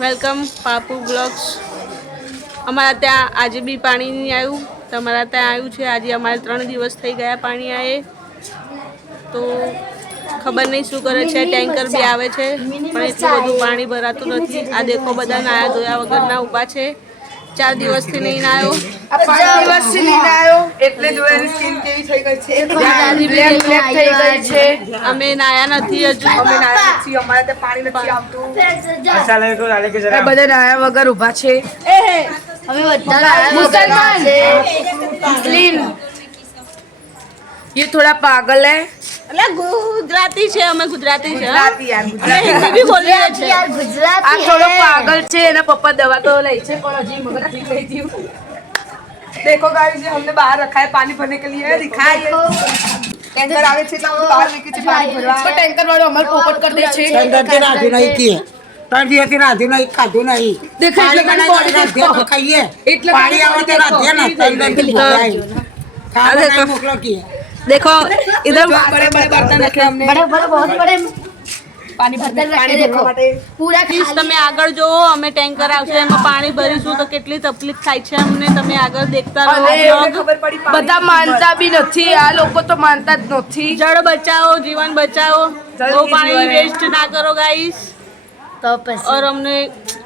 Welcome પાપુ blogs. અમારા ત્યાં આજે બી પાણી નહીં આવ્યું, તમારા ત્યાં આવ્યું છે। આજે અમારે 3 દિવસ થઈ ગયા પાણી આવે, તો ખબર નહીં શું કરે છે। ટેન્કર બી આવે છે પણ એટલું બધું પાણી ભરાતું નથી। આ દેખો બધા નાયા ધોયા વગરના ઊભા છે। 4 દિવસથી નહીં નાયો, 5 દિવસથી નહીં નાયો એટલે જો એની સ્કિન કેવી થઈ ગઈ છે, બ્લેક થઈ ગઈ છે। અમે નાયા નથી હજુ, અમે નાયા નથી, અમારે ત્યાં પાણી નથી આવતું। मुसलमान બધા નાયા વગર ઊભા છે। मुसलमान मुस्लिम ये थोड़ा पागल है। એટલે ગુજરાતી છે, અમે ગુજરાતી છે। ગુજરાતી યાર, અમે હિન્દી બી બોલીએ છે। આ થોડો પાગલ છે, એના પપ્પા દવા તો લઈ છે पर अजी मगर ठीक नहीं थी। देखो गाइस, ये हमने बाहर रखा है पानी भरने के लिए, दिखाइए। टैंकर आवे છે તો બહાર લેકે છે પાણી ભરવા, પણ ટેન્કર વાળો અમાર પોપટ કરી દે છે। संदर्भ राधु नहीं किए तभी ऐसे राधु नहीं खाधु नहीं देखो એટલે મને બોડી देखो खाइए पानी आवे तो राधे ना संदर्भ की भराई खाने का मोकला किए देखो इधर बड़े बड़े बर्तन रखे हमने, बड़े बड़े बहुत बड़े पानी भरने रखे देखो पूरा પ્લીઝ તમે આગળ જોવો, અમે ટેન્કર આવશે એમાં પાણી ભરીશું તો કેટલી તકલીફ થાય છે અમને। તમે આગળ દેખતા રહો અને vlog। ખબર પડી બધા માનતા બી નથી, આ લોકો તો માનતા જ નથી। જળ બચાવો, જીવન બચાવો, બહુ પાણી વેસ્ટ ના કરો ગાઈસ। तो पैसे और અમને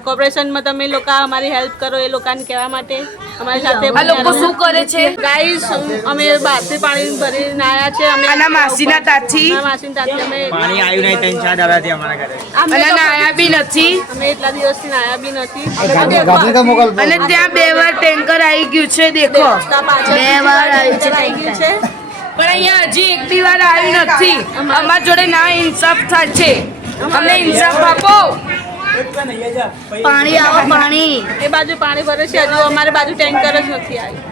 કોર્પોરેશનમાં તમે લોકો અમારી હેલ્પ કરો, એ લોકોને કહેવા માટે અમારી સાથે આ લોકો શું કરે છે ગાઈસ? અમે બહારથી પાણી ભરીને આવ્યા છે। અમે આના માસીના તાથી મારા માસીની તાથી અમે पानी आयु नहीं 3-4 दादाजी हमारा घरे અમે અને લોકો- નાયા બી નથી, અમે એટલા દિવસથી નાયા બી નથી। गाड़ी का मोकल અને ત્યાં 2 વાર ટેન્કર આવી ગયું છે। દેખો રસ્તા પાછળ બે વાર આવ્યું છે આવી ગયું છે। પણ અહીંયા હજી એક બી વાર આવ્યું નથી। અમાર જોડે ના ઇન્સાફ થાય છે, અમને ઇન્સાફ આપો। पानी आओ पानी એ બાજુ પાણી ભરે છે, હજુ અમારી બાજુ ટેન્કર જ નથી આવ્યું।